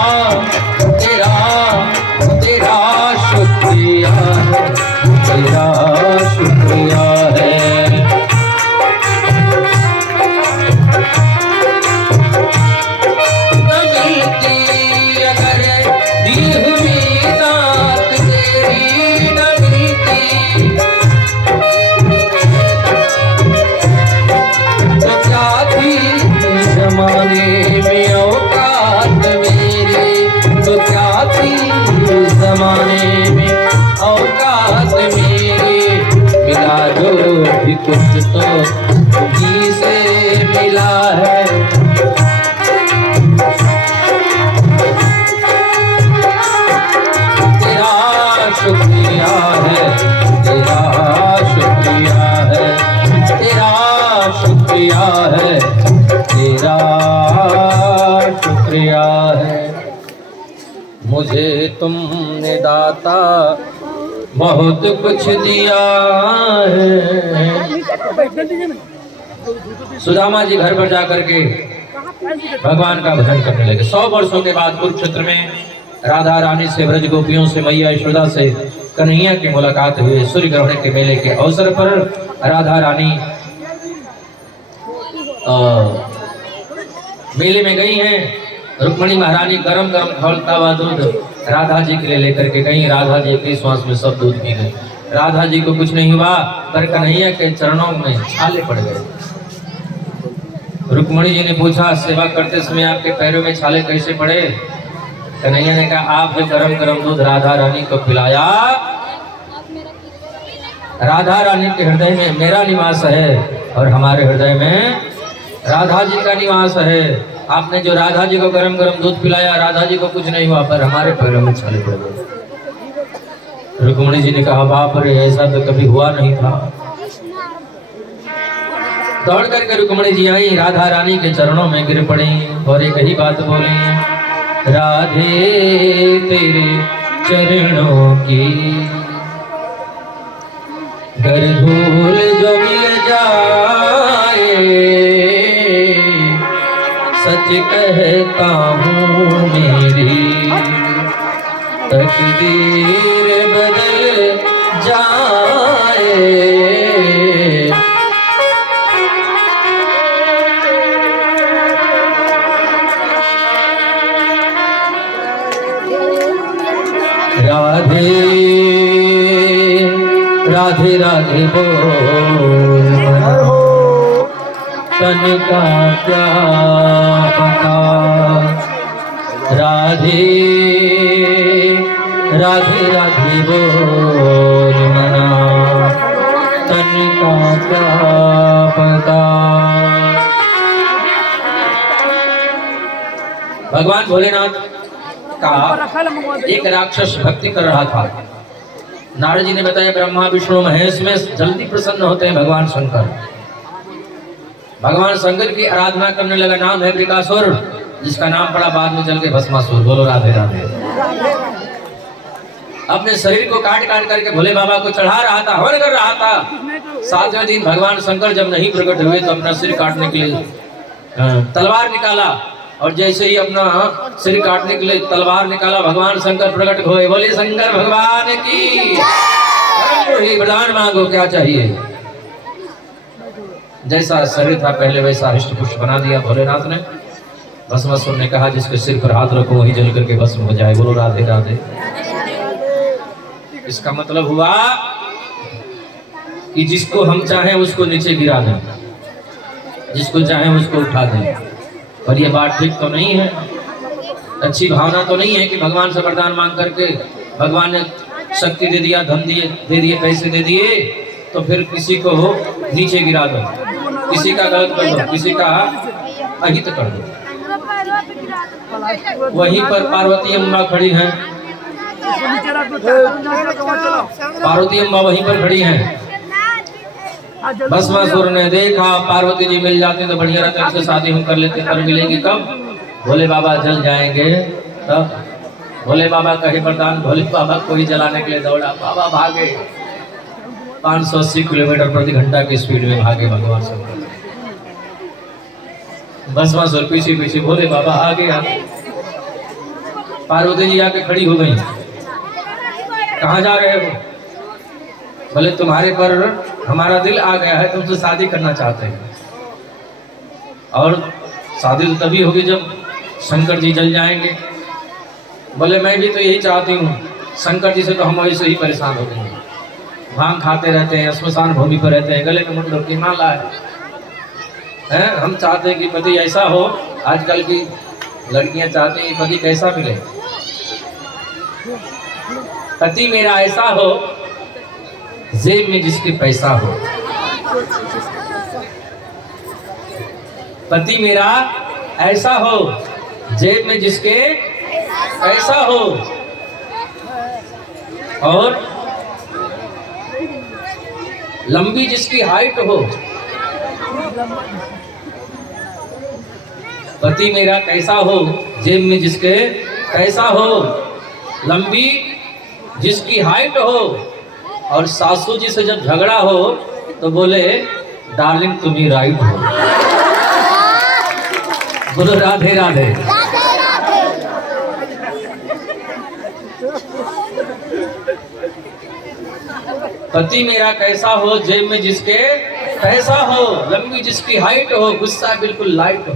तेरा तेरा शुक्रिया है, तेरा शुक्रिया है। न मिलती अगर दी हुई दात तेरी, न मिलती तो क्या थी जमाने में औकात मेरी, तो क्या थी जमाने में औकात मेरी। मिला जो भी कुछ तो तुझी से मिला है। तेरा शुक्रिया है, तेरा शुक्रिया है, तेरा शुक्रिया है, तेरा शुक्रिया है। मुझे तुमने दाता बहुत कुछ दिया है। सुदामा जी घर पर जाकर के भगवान का भजन करने लगे। 100 वर्षों के बाद कुरुक्षेत्र में राधा रानी से, ब्रज गोपियों से, मैया यशोदा से कन्हैया की मुलाकात हुई। सूर्य ग्रहण के मेले के अवसर पर राधा रानी मेले में गई हैं। रुक्मणी महारानी गरम गरम खौलता हुआ दूध राधा जी के लिए लेकर के गई। राधा जी की श्वास में सब दूध पी गई। राधा जी को कुछ नहीं हुआ, पर कन्हैया के चरणों में छाले पड़ गए। रुक्मणी जी ने पूछा, सेवा करते समय आपके पैरों में छाले कैसे पड़े? कन्हैया ने कहा, आप जो गरम गरम दूध राधा रानी को पिलाया, राधा रानी के हृदय में मेरा निवास है और हमारे हृदय में राधा जी का निवास है। आपने जो राधा जी को गरम गरम दूध पिलाया, राधा जी को कुछ नहीं हुआ, पर हमारे पैरों में छाले पड़ गए। रुक्मणी जी ने कहा, बाप रे, ऐसा तो कभी हुआ नहीं था। दौड़ करके रुक्मणी जी आई, राधा रानी के चरणों में गिर पड़ी और एक ही बात बोली, राधे तेरे चरणों की गर धूल जो मिल जाए, सच कहता हूँ मेरी तकदीर बदल जाए। राधे राधे राधे बोल तन का क्या पता। राधे राधे राधे बोल मना तन का क्या पता। भगवान भोलेनाथ का एक राक्षस भक्ति कर रहा था। नारद जी ने बताया ब्रह्मा विष्णु महेश में जल्दी प्रसन्न होते हैं भगवान शंकर। भगवान शंकर की आराधना करने लगा। नाम है वृकासुर, जिसका नाम पड़ा बाद में चल के भस्मासुर। बोलो राधे राधे। अपने शरीर को काट काट करके भोले बाबा को चढ़ा रहा था, हवन कर रहा था। 7वें दिन भगवान शंकर जब नहीं प्रकट हुए तो अपना सिर काटने के लिए तलवार निकाला, और जैसे ही अपना सिर काटने के लिए तलवार निकाला, भगवान शंकर प्रकट हुए। बोले शंकर भगवान की वरदान मांगो, क्या चाहिए। जैसा शरीर था पहले वैसा हृष्ट पुष्ट बना दिया भोलेनाथ ने। भस्मासुर ने कहा जिसके सिर पर हाथ रखो वही जल करके भस्म हो जाए। बोलो राधे राधे। इसका मतलब हुआ कि जिसको हम चाहें उसको नीचे गिरा दें, जिसको चाहें उसको उठा दें। और ये बात ठीक तो नहीं है, अच्छी भावना तो नहीं है कि भगवान से वरदान मांग करके भगवान ने शक्ति दे दिया, धन दे दिए, पैसे दे दिए, तो फिर किसी को नीचे गिरा दो, किसी का गलत कर दो, किसी का अहित कर दो। वहीं पर पार्वती अम्बा खड़ी हैं, पार्वती अम्बा वहीं पर खड़ी हैं। भस्मासुर ने देखा पार्वती जी मिल जाते तो बढ़िया रहता, इनसे शादी हम कर लेते, पर मिलेंगे कब, भोले बाबा जल जाएंगे तब। भोले बाबा कहे वरदान, भोले बाबा को ही जलाने के लिए दौड़ा। बाबा भागे 580 किलोमीटर प्रति घंटा की स्पीड में भागे भगवान शंकर। भस्मासुर पीछे पीछे, भोले बाबा आगे आगे। पार्वती जी आके खड़ी हो गई। कहाँ जा रहे हो? बोले तुम्हारे पर हमारा दिल आ गया है, तुमसे शादी करना चाहते हैं। और शादी तो तभी होगी जब शंकर जी जल जाएंगे। बोले मैं भी तो यही चाहती हूँ, शंकर जी से तो हम वैसे ही परेशान हो गए। भांग खाते रहते हैं, श्मशान भूमि पर रहते हैं, गले में मुंडों की माला है। हम चाहते हैं कि पति ऐसा हो, आजकल की लड़कियां चाहती हैं पति कैसा मिले। पति मेरा ऐसा हो जेब में जिसके पैसा हो। पति मेरा ऐसा हो जेब में जिसके पैसा हो, और लंबी जिसकी हाइट हो। पति मेरा कैसा हो जेब में जिसके पैसा हो, लंबी जिसकी हाइट हो, और सासू जी से जब झगड़ा हो तो बोले डार्लिंग तुम ही राइट हो। बोलो राधे राधे। पति मेरा कैसा हो जेब में जिसके पैसा हो, लंबी जिसकी हाइट हो, गुस्सा बिल्कुल लाइट हो।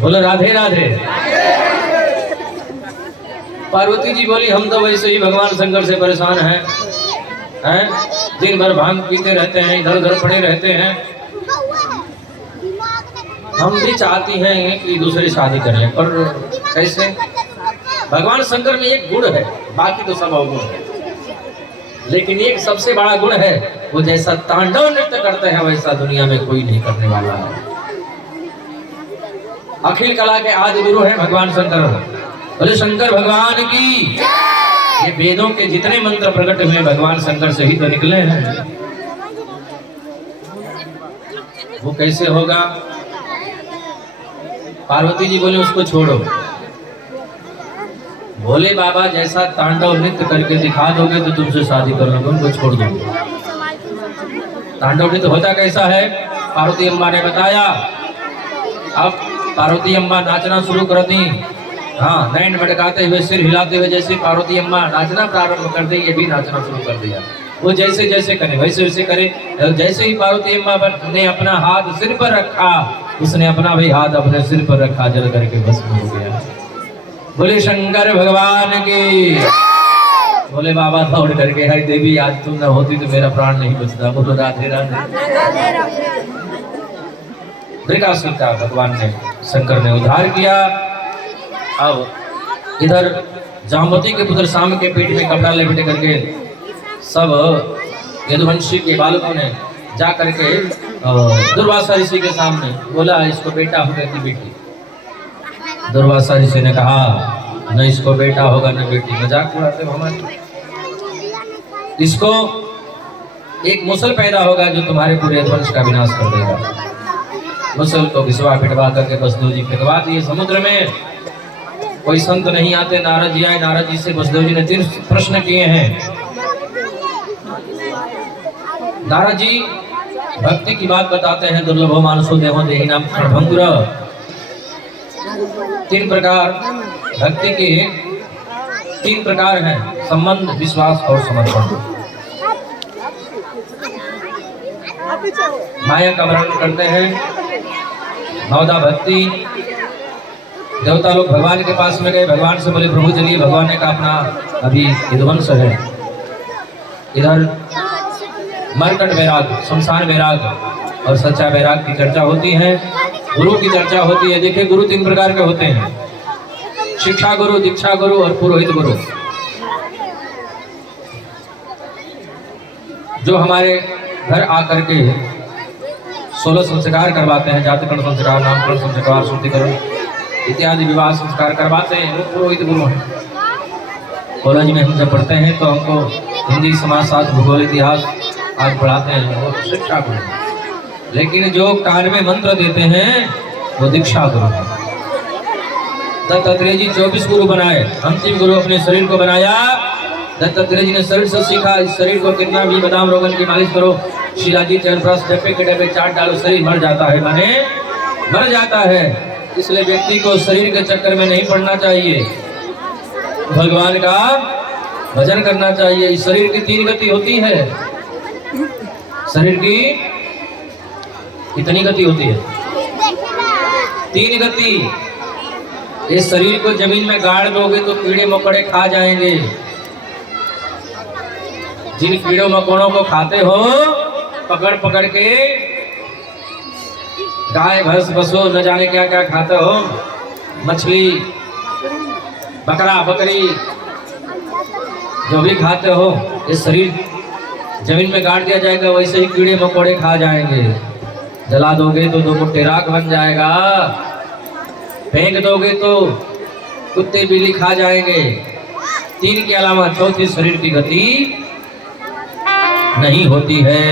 बोलो राधे राधे। पार्वती जी बोली हम तो वैसे ही भगवान शंकर से परेशान हैं, दिन भर भांग पीते रहते हैं, इधर उधर पड़े रहते हैं। हम भी चाहती हैं कि दूसरी शादी कर लें, पर कैसे। भगवान शंकर में एक गुण है, बाकी तो सब अवगुण है, लेकिन एक सबसे बड़ा गुण है, वो जैसा तांडव नृत्य करते हैं वैसा दुनिया में कोई नहीं करने वाला है। अखिल कला के आदि गुरु हैं भगवान शंकर। बोले शंकर भगवान की। ये वेदों के जितने मंत्र प्रकट हुए भगवान शंकर से ही तो निकले हैं। वो कैसे होगा? पार्वती जी बोले उसको छोड़ो, भोले बाबा जैसा तांडव नृत्य करके दिखा दोगे तो तुमसे शादी कर लूंगा, उनको छोड़ दो। तांडव नृत्य होता कैसा है? पार्वती अम्बा ने बताया। अब पार्वती अम्बा नाचना शुरू कर दी। हाँ, नैन भटकाते हुए, सिर हिलाते हुए जैसे पार्वती अम्बा नाचना प्रारंभ कर दी, ये भी नाचना शुरू कर दिया। वो जैसे जैसे करे वैसे वैसे करे। जैसे ही पार्वती अम्बा ने अपना हाथ सिर पर रखा, उसने अपना भी हाथ अपने सिर पर रखा, जल करके भस्म हो गया। बोले शंकर भगवान की। बोले बाबा दौड़ करके, हाय देवी आज तुम न होती तो मेरा प्राण नहीं बचता। बोलो राधे राधे। वृकासुर का भगवान ने, शंकर ने उद्धार किया। अब इधर जामवती के पुत्र शाम के पेट में कपड़ा लपेटे करके सब यदुवंशी के बालकों ने जा करके दुर्वासा ऋषि के सामने बोला इसको बेटा होगा कि बेटी। दुर्वासा ऋषि ने कहा न इसको बेटा होगा न बेटी, मजाक उड़ाते हो हमारे। इसको एक मुसल पैदा होगा जो तुम्हारे पूरे वंश का विनाश कर देगा। मुसल को घिसवा पिटवा करके वसुदेव जी फेंकवा दिए समुद्र में। कोई संत नहीं आते, नारद जी आए। नारद जी से वसुदेव जी ने 3 प्रश्न किए हैं। नारद जी भक्ति की बात बताते हैं। दुर्लभो मानुषो देहो देहि नाम क्षणभंगुर। 3 प्रकार भक्ति के 3 प्रकार हैं, संबंध, विश्वास और समर्पण। माया का वर्णन करते हैं, नवदा भक्ति। देवता लोग भगवान के पास में गए, भगवान से बोले प्रभु चलिए, भगवान ने कहा अपना अभी यदुवंश है। इधर मरकट वैराग, शमशान वैराग और सच्चा वैराग की चर्चा होती है। गुरु की चर्चा होती है। देखिए गुरु 3 प्रकार के होते हैं, शिक्षा गुरु, दीक्षा गुरु और पुरोहित गुरु। जो हमारे घर आकर के 16 संस्कार करवाते हैं, जातिकरण संस्कार, नामकरण संस्कार, शुद्धिकरण इत्यादि विवाह संस्कार करवाते हैं, वो पुरोहित गुरु हैं। कॉलेज में हम जब पढ़ते हैं तो हमको हिंदी, समाजशास्त्र, भूगोल, इतिहास आज पढ़ाते हैं, वो शिक्षा गुरु हैं। लेकिन जो कान में मंत्र देते हैं वो दीक्षा गुरु है। दत्तात्रेय जी 24 गुरु बनाए, अंतिम गुरु अपने शरीर को बनाया। दत्तात्रेय जी ने शरीर से सीखा, इस शरीर को कितना भी बादाम रोगन की मालिश करो, शिलाजी च्यवनप्राश डब्बे के डब्बे चाट डालो, शरीर मर जाता है, माने मर जाता है। इसलिए व्यक्ति को शरीर के चक्कर में नहीं पड़ना चाहिए, भगवान का भजन करना चाहिए। इस शरीर की 3 गति होती है। शरीर की कितनी गति होती है? 3 गति। इस शरीर को जमीन में गाड़ दोगे तो कीड़े मकोड़े खा जाएंगे। जिन कीड़ों मकोड़ों को खाते हो पकड़ पकड़ के, गाय भैंस पशु न जाने क्या क्या खाते हो, मछली बकरा बकरी जो भी खाते हो, इस शरीर जमीन में गाड़ दिया जाएगा, वैसे ही कीड़े मकोड़े खा जाएंगे। जला दोगे तो 2 मुट्ठे राख बन जाएगा, फेंक दोगे तो कुत्ते बिल्ली खा जाएंगे। 3 के अलावा चौथी शरीर की गति नहीं होती है।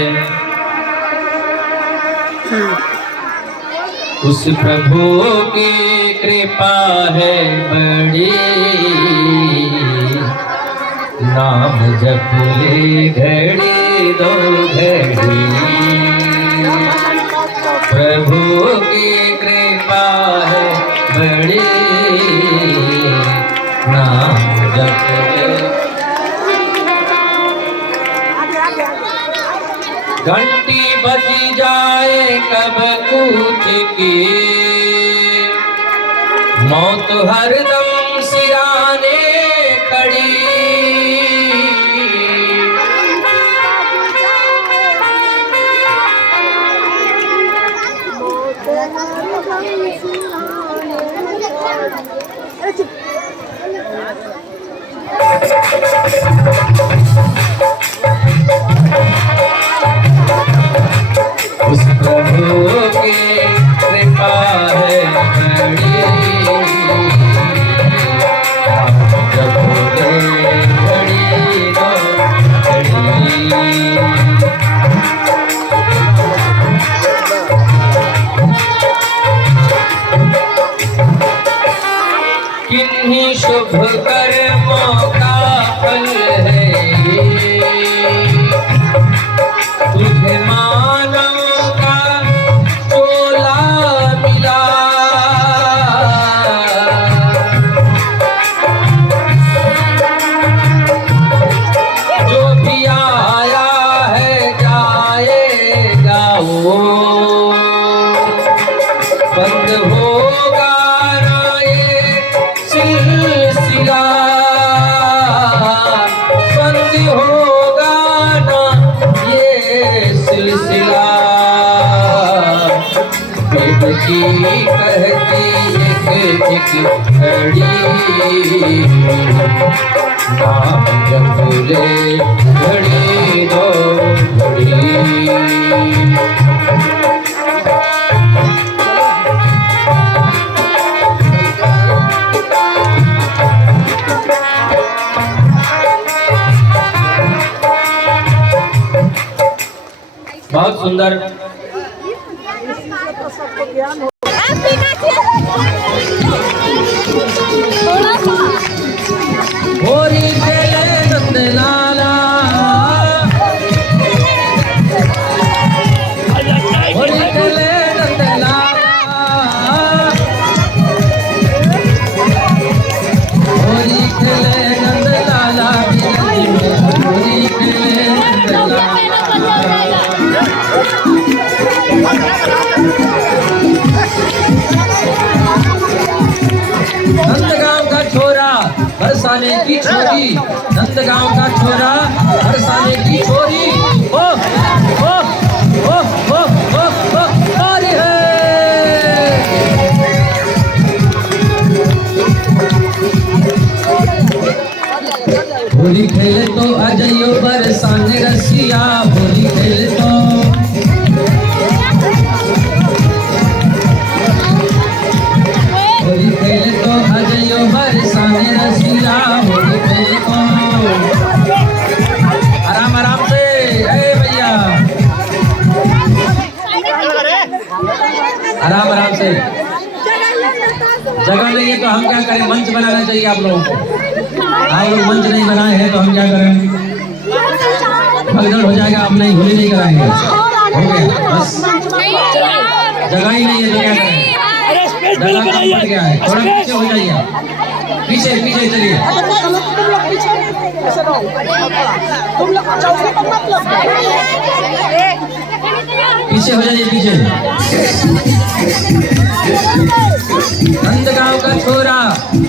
उस प्रभु की कृपा है बड़ी, नाम जप ले घड़ी 2 घड़ी। प्रभु की कृपा है बड़ी, नाम जप ले। घंटी बजी जाए कब कूच की, मौत हरदम सिराने खड़ी। उस प्रभु की कृपा है बड़ी, जब घड़ी 2 घड़ी। किन्हीं शुभ कर्मों का फल है, तुझे मानव का चोला मिला। जो भी आया है जाएगा वो, बंद होगा ना ये सिलसिला, बंद होगा ना ये सिलसिला। वेद की कहती एक की घड़ी नाम जब भूले घड़ी दो घड़ी। बहुत सुंदर। सबको ज्ञान हो। होरी खेले नंद लाला, होरी खेले नंद लाला, होरी खेले नंद लाला, होरी खेले नंद लाला। नंदगांव का छोरा बरसाने की छोरी, नंदगांव का छोरा बरसाने की छोरी। ओ ओ ओ ओ ओ ओ अरे होली खेले तो अजयो बरसाने रसिया, होली खेले तो होली खेले तो अजयो बरसाने रसिया, होली खेले तो। आराम आराम से, अरे भैया आराम आराम से। जगह नहीं है तो हम क्या करें, मंच बनाना चाहिए आप लोगों को। आप लोग मंच नहीं बनाए हैं तो हम क्या करें, भगदड़ हो जाएगा, आप नहीं होली नहीं कराएंगे। हो गया बस, जगह ही नहीं है तो क्या करें, जगह कम पड़ गया है। थोड़ा पीछे हो जाइए, पीछे पीछे चलिए। पीछे हो जाइए, पीछे। नंदगांव का छोरा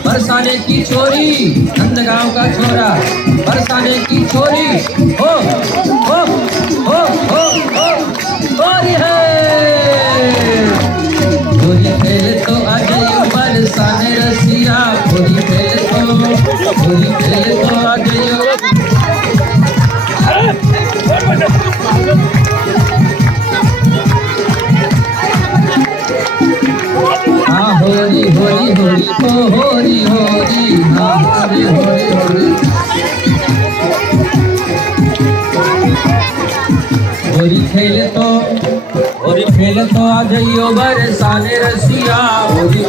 बरसाने की छोरी, नंदगांव का छोरा बरसाने की छोरी। हो हो हो हो हो होली है, होली खेले तो अजयो बरसाने रसिया, होली खेले तो अजयो। हाँ होली होली होली हो होली होली, हाँ होली होली होली। होली खेले तो अजयो बरसाने रसिया, होली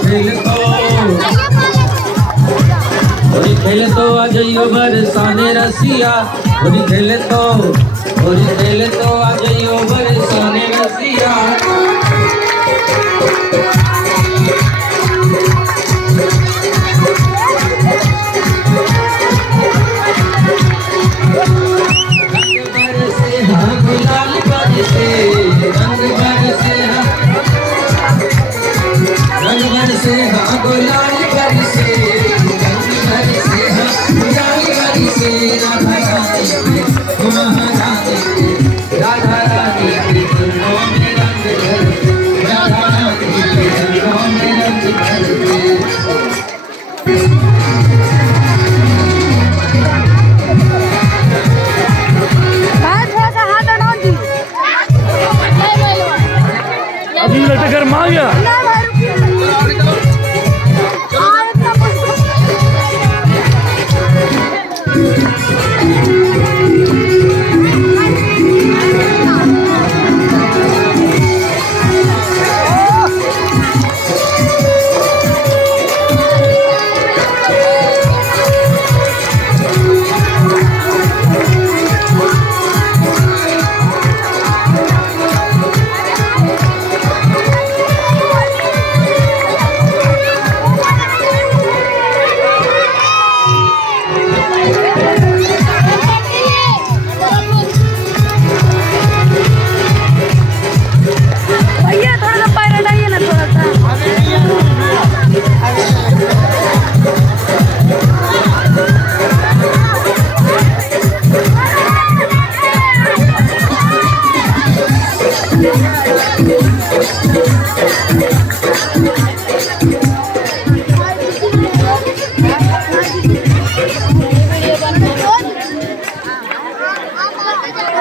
खेले तो अजयो बरसाने रसिया, होली खेले तो अजयो बरसाने रसिया। अभी लगता गर्मा गया।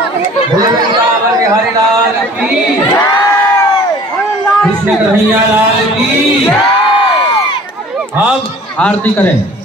वृंदावन बिहारी लाल की, कृष्ण कन्हैया लाल की। अब आरती करें।